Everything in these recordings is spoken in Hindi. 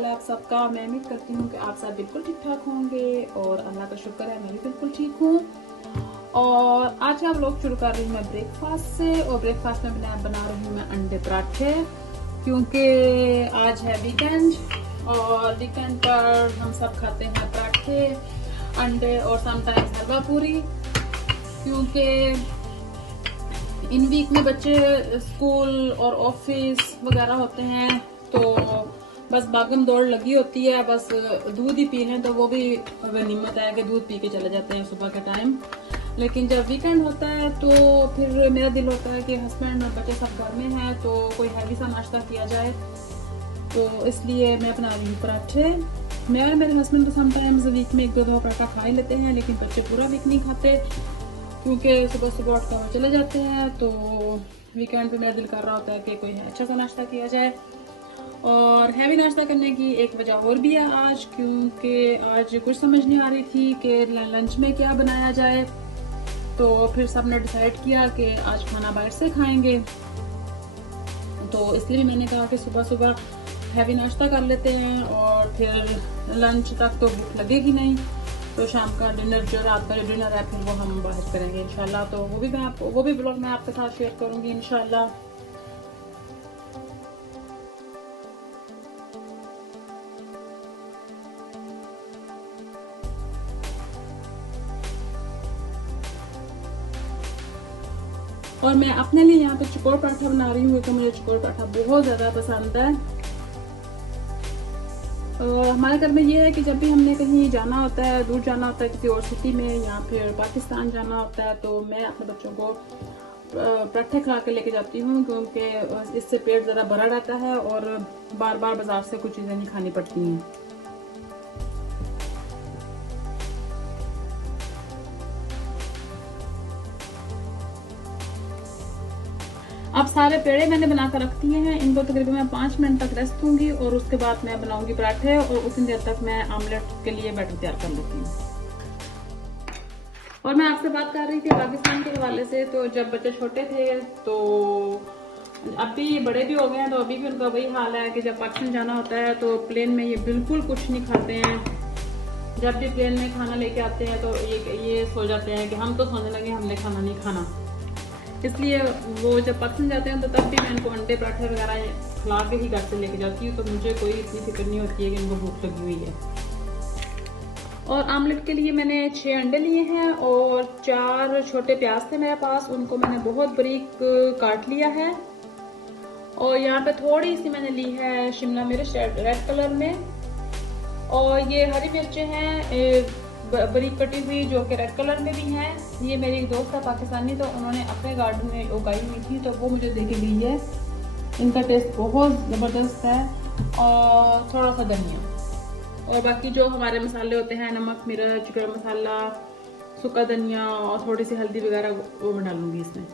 हाल है आप सबका। मैं उम्मीद करती हूँ कि आप सब बिल्कुल ठीक ठाक होंगे और अल्लाह का शुक्र है मैं भी बिल्कुल ठीक हूँ। और आज का व्लॉग शुरू कर रही हूँ मैं ब्रेकफास्ट से। और ब्रेकफास्ट में बना रही हूँ मैं अंडे पराठे, क्योंकि आज है वीकेंड और वीकेंड पर हम सब खाते हैं पराठे, अंडे और समटाइम्स हलवा पूरी। क्योंकि इन वीक में बच्चे स्कूल और ऑफिस वगैरह होते हैं तो बस भागम दौड़ लगी होती है। बस दूध ही पी लें तो वो भी गनीमत है कि दूध पी के चले जाते हैं सुबह के टाइम। लेकिन जब वीकेंड होता है तो फिर मेरा दिल होता है कि हस्बैंड और बच्चे सब घर में हैं तो कोई हैवी सा नाश्ता किया जाए। तो इसलिए मैं बना रही हूँ पराठे। मैं और मेरे हस्बैंड तो समटाइम्स वीक में 1-2 पराठा खा ही लेते हैं, लेकिन बच्चे पूरा वीक नहीं खाते क्योंकि सुबह सुबह उठ कर वो चले जाते हैं। तो वीकेंड पे मेरा दिल कर रहा होता है कि कोई अच्छा सा नाश्ता किया जाए। और हैवी नाश्ता करने की एक वजह और भी है आज, क्योंकि आज कुछ समझ नहीं आ रही थी कि लंच में क्या बनाया जाए। तो फिर सबने डिसाइड किया कि आज खाना बाहर से खाएंगे। तो इसलिए मैंने कहा कि सुबह सुबह हैवी नाश्ता कर लेते हैं और फिर लंच तक तो भूख लगेगी नहीं। तो शाम का डिनर, जो रात का जो डिनर है, फिर वो हम बाहर करेंगे इंशाल्लाह। तो वो भी ब्लॉग मैं आपके साथ शेयर करूंगी इंशाल्लाह। और मैं अपने लिए यहाँ पे चकोर पराठा बना रही हूँ, तो मुझे चकोर पराठा बहुत ज़्यादा पसंद है। हमारे घर में ये है कि जब भी हमने कहीं जाना होता है, दूर जाना होता है किसी और सिटी में या फिर पाकिस्तान जाना होता है, तो मैं अपने बच्चों को पराठे खा के लेके जाती हूँ, क्योंकि इससे पेट ज़रा भरा रहता है और बार बार बाजार से कुछ चीज़ें नहीं खानी पड़ती हैं। अब सारे पेड़े मैंने बनाकर रख दिए हैं। इनको तकरीबन मैं 5 मिनट तक रेस्ट दूंगी और उसके बाद मैं बनाऊंगी पराठे और उतनी देर तक मैं आमलेट के लिए बैटर तैयार कर लेती हूँ। और मैं आपसे बात कर रही थी पाकिस्तान के हवाले से। तो जब बच्चे छोटे थे तो अब भी बड़े भी हो गए हैं तो अभी भी उनका वही हाल है कि जब पाकिस्तान जाना होता है तो प्लेन में ये बिल्कुल कुछ नहीं खाते हैं। जब भी प्लेन में खाना लेके आते हैं तो ये सो जाते हैं कि हम तो सोने लगे, हमने खाना नहीं खाना। इसलिए वो जब पाकिस्तान जाते हैं तो तब भी मैं इनको अंडे पराठे वगैरह खिला के ही घर से लेके जाती हूँ। तो मुझे कोई इतनी फिक्र नहीं होती है कि इनको भूख लगी हुई है। और आमलेट के लिए मैंने 6 अंडे लिए हैं और 4 छोटे प्याज थे मेरे पास, उनको मैंने बहुत बारीक काट लिया है। और यहाँ पे थोड़ी सी मैंने ली है शिमला मिर्च रेड कलर में, और ये हरी मिर्चें हैं बारीक कटी हुई जो कि रेड कलर में भी हैं। ये मेरी एक दोस्त है पाकिस्तानी, तो उन्होंने अपने गार्डन में उगाई हुई थी तो वो मुझे दे के गई है। इनका टेस्ट बहुत ज़बरदस्त है। और थोड़ा सा धनिया और बाकी जो हमारे मसाले होते हैं, नमक, मिर्च, गरम मसाला, सूखा धनिया और थोड़ी सी हल्दी वगैरह वो मैं डालूंगी इसमें।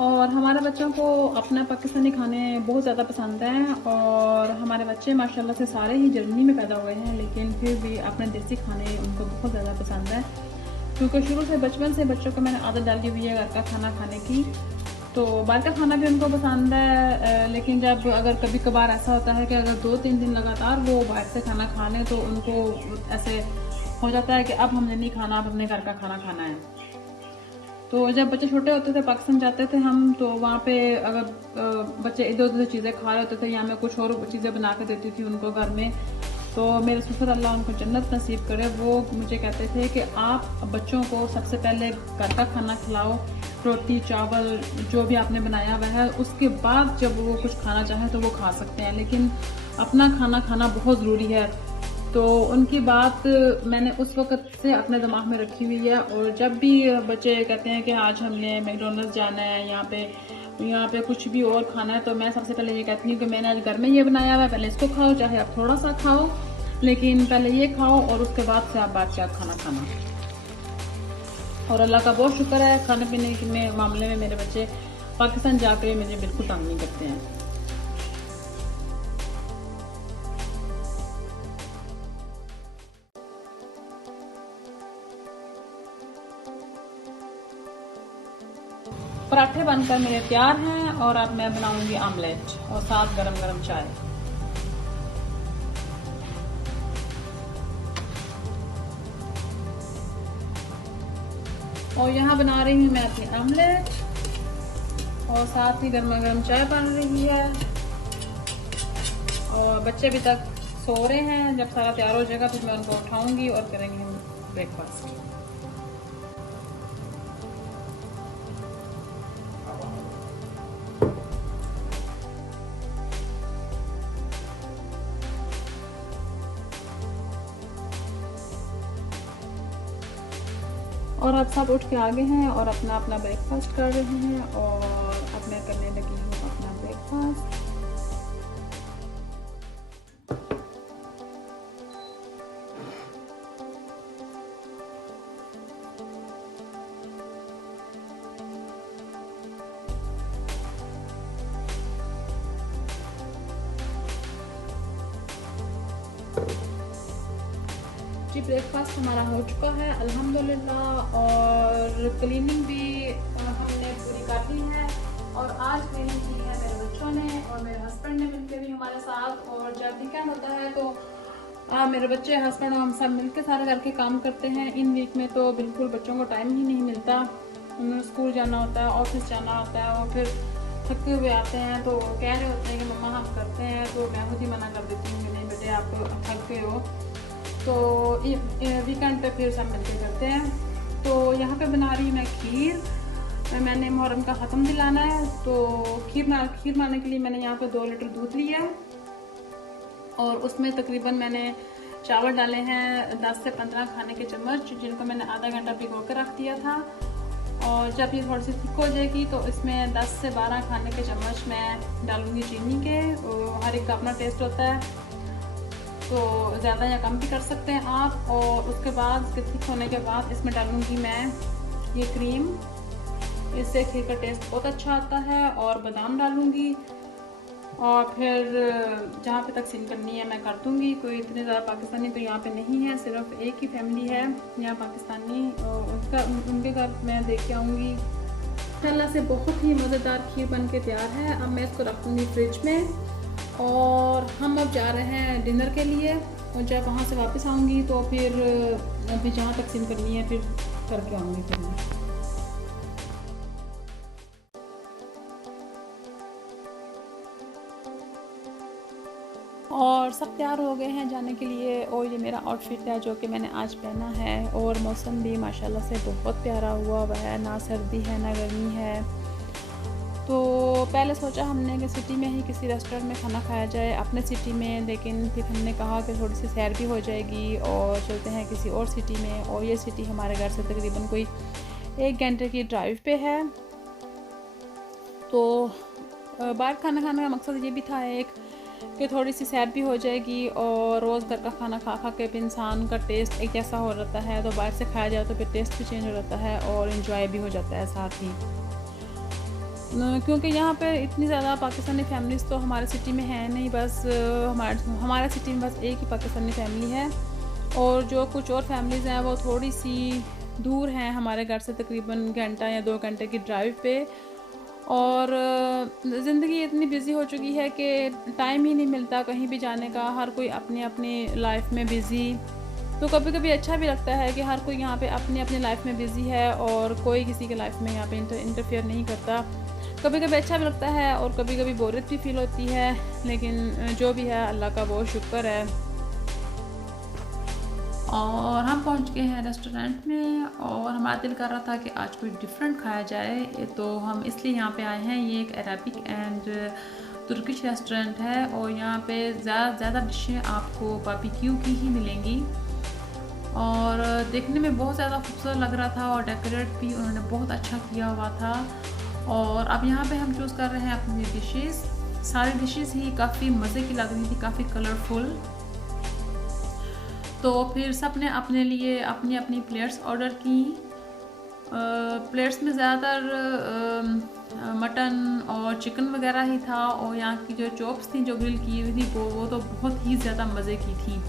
और हमारे बच्चों को अपना पाकिस्तानी खाने बहुत ज़्यादा पसंद है। और हमारे बच्चे माशाल्लाह से सारे ही जर्मनी में पैदा हुए हैं, लेकिन फिर भी अपने देसी खाने उनको बहुत ज़्यादा पसंद है। क्योंकि शुरू से बचपन से बच्चों को मैंने आदत डाली हुई है घर का खाना खाने की। तो बाहर का खाना भी उनको पसंद है, लेकिन जब अगर कभी कभार ऐसा होता है कि अगर 2-3 दिन लगातार वो बाहर से खाना खा लें तो उनको ऐसे हो जाता है कि अब हमने नहीं खाना, अब हमने घर का खाना खाना है। तो जब बच्चे छोटे होते थे, पाकिस्तान जाते थे हम, तो वहाँ पे अगर बच्चे इधर उधर चीज़ें खा रहे होते थे या मैं कुछ और चीज़ें बना के देती थी उनको घर में, तो मेरे ससुर अल्लाह उनको जन्नत नसीब करे, वो मुझे कहते थे कि आप बच्चों को सबसे पहले घर का खाना खिलाओ, रोटी चावल जो भी आपने बनाया हुआ है, उसके बाद जब वो कुछ खाना चाहें तो वो खा सकते हैं, लेकिन अपना खाना खाना बहुत ज़रूरी है। तो उनकी बात मैंने उस वक़्त से अपने दिमाग में रखी हुई है। और जब भी बच्चे कहते हैं कि आज हमने मैकडॉनल्ड्स जाना है, यहाँ पे कुछ भी और खाना है, तो मैं सबसे पहले ये कहती हूँ कि मैंने आज घर में ये बनाया हुआ है, पहले इसको खाओ, चाहे आप थोड़ा सा खाओ, लेकिन पहले ये खाओ और उसके बाद से आप बाकी खाना खाना। और अल्लाह का बहुत शुक्र है, खाने पीने के मामले में मेरे बच्चे पाकिस्तान जाकर मुझे बिल्कुल तंग नहीं करते हैं। पराठे बनकर मेरे तैयार हैं और अब मैं बनाऊंगी आमलेट और साथ गरम गरम चाय। और यहाँ बना रही हूँ मैं अपनी आमलेट और साथ ही गर्मा गर्म चाय बन रही है। और बच्चे अभी तक सो रहे हैं, जब सारा तैयार हो जाएगा फिर मैं उनको उठाऊंगी और करेंगे हम ब्रेकफास्ट। और अब सब उठ के आगे हैं और अपना अपना ब्रेकफास्ट कर रहे हैं और अब मैं करने लगी हूँ अपना ब्रेकफास्ट। जी ब्रेकफास्ट हमारा हो चुका है अल्हम्दुलिल्लाह। और क्लीनिंग भी हमने पूरी कर दी है और आज क्लीनिंग की है मेरे बच्चों ने और मेरे हस्बैंड ने मिलकर भी हमारे साथ। और जब वीकेंड होता है तो मेरे बच्चे हस्बैंड और हम सब मिलकर सारे घर के काम करते हैं। इन वीक में तो बिल्कुल बच्चों को टाइम ही नहीं मिलता, उन्हें स्कूल जाना होता है, ऑफिस जाना होता है और फिर थके हुए आते हैं तो कह रहे होते हैं कि मम्मा हम करते हैं, तो मैं खुद ही मना कर देती हूँ कि नहीं बेटे आप थक गए हो। तो वीकेंड पे फिर सब मिलके करते हैं। तो यहाँ पे बना रही मैं खीर। मैंने मुहर्रम का ख़त्म दिलाना है तो खीर बनाने के लिए मैंने यहाँ पे 2 लीटर दूध लिया और उसमें तकरीबन मैंने चावल डाले हैं 10 से 15 खाने के चम्मच, जिनको मैंने आधा घंटा भिगो कर रख दिया था। और जब ये थोड़ी सी थिक हो जाएगी तो इसमें 10 से 12 खाने के चम्मच मैं डालूँगी चीनी के। हर एक का अपना टेस्ट होता है तो ज़्यादा या कम भी कर सकते हैं आप। और उसके बाद इसके थिक होने के बाद इसमें डालूँगी मैं ये क्रीम, इससे खीर का टेस्ट बहुत अच्छा आता है। और बादाम डालूँगी और फिर जहाँ पे तकसीम करनी है मैं कर दूँगी। कोई इतने ज़्यादा पाकिस्तानी तो यहाँ पे नहीं है, सिर्फ एक ही फैमिली है यहाँ पाकिस्तानी, और उनके घर मैं देख के आऊँगी। माशाल्लाह से बहुत ही मज़ेदार खीर बन के तैयार है। अब मैं इसको रखूँगी फ्रिज में और हम अब जा रहे हैं डिनर के लिए। और जब वहाँ से वापस आऊँगी तो फिर अभी जहाँ तकसीम करनी है फिर करके आऊँगी फिर मैं। और सब तैयार हो गए हैं जाने के लिए। और ये मेरा आउटफिट है जो कि मैंने आज पहना है। और मौसम भी माशाल्लाह से बहुत प्यारा हुआ है, ना सर्दी है ना गर्मी है। तो पहले सोचा हमने कि सिटी में ही किसी रेस्टोरेंट में खाना खाया जाए अपने सिटी में, लेकिन फिर हमने कहा कि थोड़ी सी सैर भी हो जाएगी और चलते हैं किसी और सिटी में। और ये सिटी हमारे घर से तकरीबन कोई 1 घंटे की ड्राइव पे है। तो बाहर खाना खाने का मकसद ये भी था एक कि थोड़ी सी सैर भी हो जाएगी और रोज़ घर का खाना खा खा के भी इंसान का टेस्ट एक जैसा हो जाता है, तो बाहर से खाया जाए तो फिर टेस्ट भी चेंज हो जाता है और इन्जॉय भी हो जाता है साथ ही। क्योंकि यहाँ पे इतनी ज़्यादा पाकिस्तानी फैमिलीज़ तो हमारे सिटी में है नहीं, बस हमारे सिटी में बस एक ही पाकिस्तानी फैमिली है। और जो कुछ और फैमिलीज़ हैं वो थोड़ी सी दूर हैं हमारे घर से, तकरीबन घंटा या 2 घंटे की ड्राइव पे। और ज़िंदगी इतनी बिज़ी हो चुकी है कि टाइम ही नहीं मिलता कहीं भी जाने का, हर कोई अपनी अपनी लाइफ में बिज़ी। तो कभी कभी अच्छा भी लगता है कि हर कोई यहाँ पे अपनी अपनी लाइफ में बिज़ी है और कोई किसी के लाइफ में यहाँ पे इंटरफेयर नहीं करता। कभी कभी अच्छा भी लगता है और कभी कभी बोरियत भी फील होती है, लेकिन जो भी है अल्लाह का बहुत शुक्र है। और हम पहुंच गए हैं रेस्टोरेंट में और हमारा दिल कर रहा था कि आज कोई डिफरेंट खाया जाए, तो हम इसलिए यहाँ पे आए हैं। ये एक अरबिक एंड तुर्किश रेस्टोरेंट है और यहाँ पे ज़्यादा डिशें आपको बारबेक्यू की ही मिलेंगी। और देखने में बहुत ज़्यादा खूबसूरत लग रहा था और डेकोरेट भी उन्होंने बहुत अच्छा किया हुआ था। और अब यहाँ पे हम चूज़ कर रहे हैं अपनी डिशेस। सारी डिशेस ही काफ़ी मज़े की लग रही थी, काफ़ी कलरफुल। तो फिर सब ने अपने लिए अपनी अपनी प्लेट्स ऑर्डर की प्लेट्स में ज़्यादातर मटन और चिकन वगैरह ही था, और यहाँ की जो चॉप्स थी जो ग्रिल की हुई थी वो तो बहुत ही ज़्यादा मज़े की थी।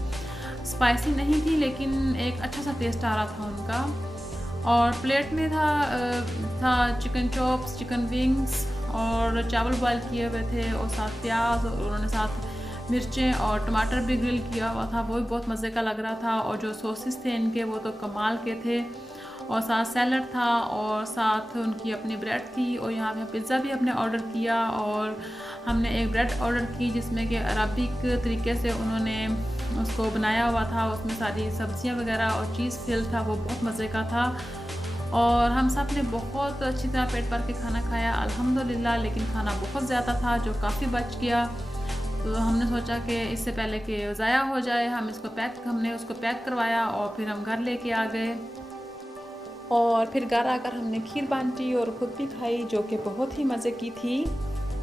स्पाइसी नहीं थी लेकिन एक अच्छा सा टेस्ट आ रहा था उनका। और प्लेट में था चिकन चॉप्स, चिकन विंग्स और चावल बॉयल किए हुए थे, और साथ प्याज, और उन्होंने साथ मिर्चें और टमाटर भी ग्रिल किया हुआ था, वो भी बहुत मज़े का लग रहा था। और जो सॉसेस थे इनके वो तो कमाल के थे, और साथ सैलड था, और साथ उनकी अपनी ब्रेड थी। और यहाँ पे पिज़्ज़ा भी हमने ऑर्डर किया, और हमने एक ब्रेड ऑर्डर की जिसमें कि अरबिक तरीके से उन्होंने उसको बनाया हुआ था, उसमें सारी सब्जियां वगैरह और चीज़ फिल था, वो बहुत मज़े का था। और हम सब ने बहुत अच्छी तरह पेट भर के खाना खाया अल्हम्दुलिल्लाह, लेकिन खाना बहुत ज़्यादा था जो काफ़ी बच गया। तो हमने सोचा कि इससे पहले कि ज़ाया हो जाए हमने उसको पैक करवाया, और फिर हम घर लेके आ गए। और फिर घर आकर हमने खीर बांटी और ख़ुद भी खाई, जो कि बहुत ही मज़े की थी।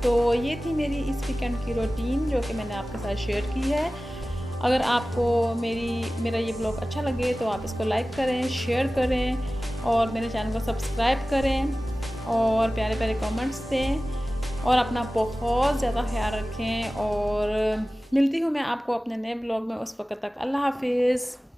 तो ये थी मेरी इस वीकेंड की रूटीन जो कि मैंने आपके साथ शेयर की है। अगर आपको मेरा ये ब्लॉग अच्छा लगे तो आप इसको लाइक करें, शेयर करें, और मेरे चैनल को सब्सक्राइब करें, और प्यारे प्यारे कमेंट्स दें, और अपना बहुत ज़्यादा ख्याल रखें। और मिलती हूँ मैं आपको अपने नए ब्लॉग में, उस वक्त तक अल्लाह हाफिज़।